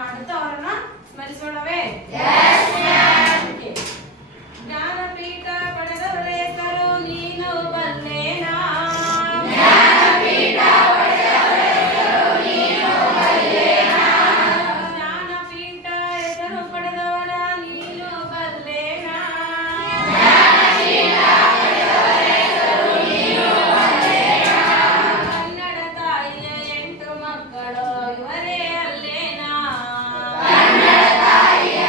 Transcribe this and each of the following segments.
ಹಾಡುತ್ತಾ ಅವರನ್ನ ಸ್ಮರಿಸೋಣವೇ? ಜ್ಞಾನಪೀಠ ಪಡೆದವರ ಹೆಸರು ನೀನು ಬಲ್ಲೇನಾ? ಜ್ಞಾನಪೀಠ ಹೆಸರು ಪಡೆದವರ ನೀನು ಬಲ್ಲೇನಾ? ಕನ್ನಡ ತಾಯಿಯ 8 ಮಕ್ಕಳು ಇವರೇ ಅಲ್ಲೇನಾ? ಕನ್ನಡ ತಾಯಿಯ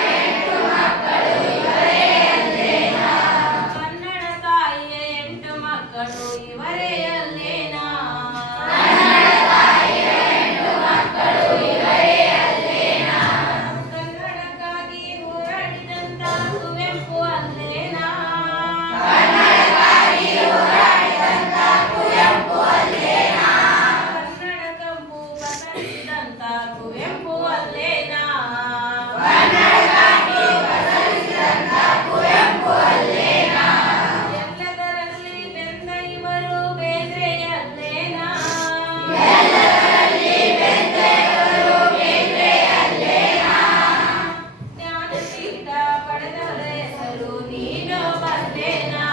8 ಮಕ್ಕಳು ಇವರೇ ಅಲ್ಲೇನಾ? ಕನ್ನಡಕ್ಕಾಗಿ ಹೋರಾಡಿದಂತ ಕುವೆಂಪು ಅಲ್ಲೇನಾ? ಕನ್ನಡ ಕಂಬು ಬಸರಿಸಿದಂತ ಕುವೆಂಪು ಅಲ್ಲೇನಾ? ಎಲ್ಲದರಲ್ಲಿ ಬೆಂದ ಇವರು ಬೇಂದ್ರೆಯಲ್ಲೇನಾ? ಜ್ಞಾನಪೀಠ ಪಡೆದವರ ಹೆಸರು ನೀನು ಬಲ್ಲೇನಾ?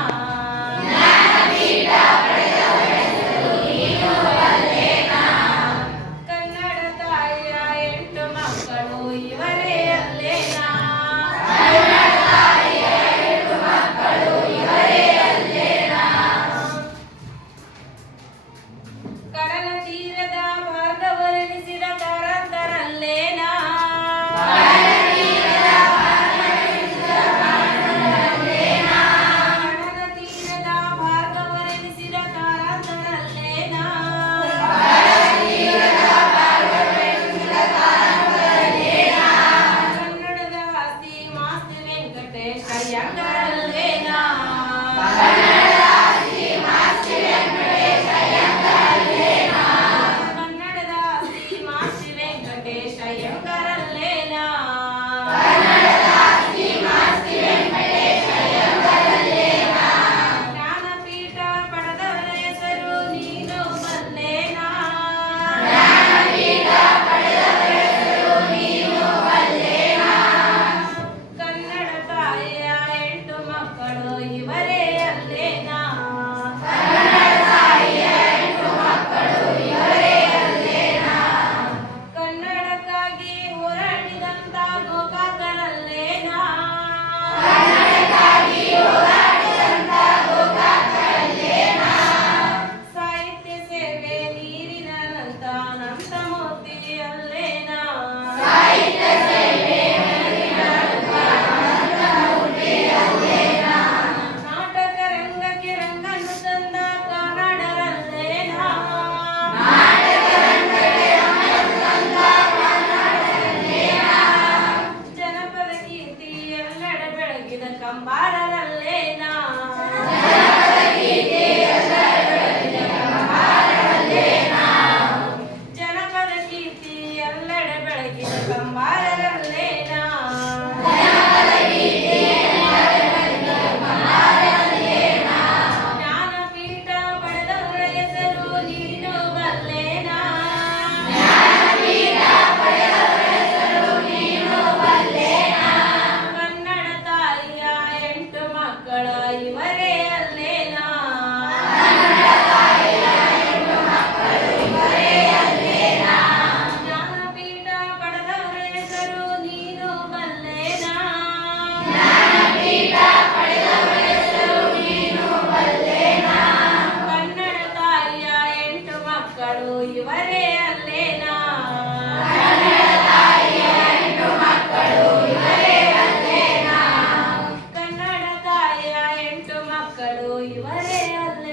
ಕನ್ನಡ ತಾಯಿಯ 8 ಮಕ್ಕಳು ಇವರೇ ಅಲ್ಲೇನಾ? ಕಡಲ ತೀರದ ಭಾರ್ಗವರೆನಿಸಿದ ಕಾರಂತರಲ್ಲೇನಾ? ಕಡಲ ತೀರದ ಭಾರ್ಗವರೆನಿಸಿದ ಕಾರಂತರಲ್ಲೇನಾ? ಕನ್ನಡದ ಆಸ್ತಿ ಮಾಸ್ತಿ ವೆಂಕಟೇಶ ಅಯ್ಯಂಗಾರಲ್ಲೇನಾ? ಕನ್ನಡದ ಆಸ್ತಿ ಮಾಸ್ತಿ ವೆಂಕಟೇಶ ಅಯ್ಯಂಗಾರಲ್ಲೇನಾ? ಜ್ಞಾನಪೀಠ ಪಡೆದವರ ಹೆಸರು ನೀನು ಬಲ್ಲೇನಾ? ಕನ್ನಡ ತಾಯಿಯ 8 ಮಕ್ಕಳು ಇವರೇ ಅಲ್ಲೇನಾ? ಕನ್ನಡಕ್ಕಾಗಿ ಹೋರಾಡಿದಂತ ಗೋಕಾಕರಲ್ಲೇನಾ? ಸಾಹಿತ್ಯ ಸೇವೆ ನೀರಿನಂತ ಅನಂತಮೂರ್ತಿ ಅಲ್ಲೇನಾ? ನಾಟಕ ರಂಗಕ್ಕೆ ರಂಗನ್ನು ತಂದ ಕನ್ನಡರಲ್ಲೇನಾ? ಜನಪದ ಕೀರ್ತಿ ಎಲ್ಲೆಡೆ ಬೆಳಗಿದ ಕಂಬಾರರಲ್ಲೇನಾ? ಜನಪದ ಕೀರ್ತಿ ಎಲ್ಲೆಡೆ ಬೆಳಗಿದ ಕಂಬಾರರಲ್ಲೇನಾ? ಜ್ಞಾನಪೀಠ ಪಡೆದವರ ಹೆಸರು ನೀನು ಬಲ್ಲೇನಾ? ಕನ್ನಡ ತಾಯಿಯ 8 ಮಕ್ಕಳ ಇವರೇ ಅಲ್ಲೇನಾ? ಜ್ಞಾನಪೀಠ ಪಡೆದವರ ಹೆಸರು ನೀನು ಬಲ್ಲೇನಾ? ಕನ್ನಡ ತಾಯಿಯ 8 ಮಕ್ಕಳು ಇವರೇ ಅಲ್ಲೇನಾ? ಕನ್ನಡ ತಾಯಿಯ 8 ಮಕ್ಕಳು ಇವರೇ ಅಲ್ಲೇನಾ?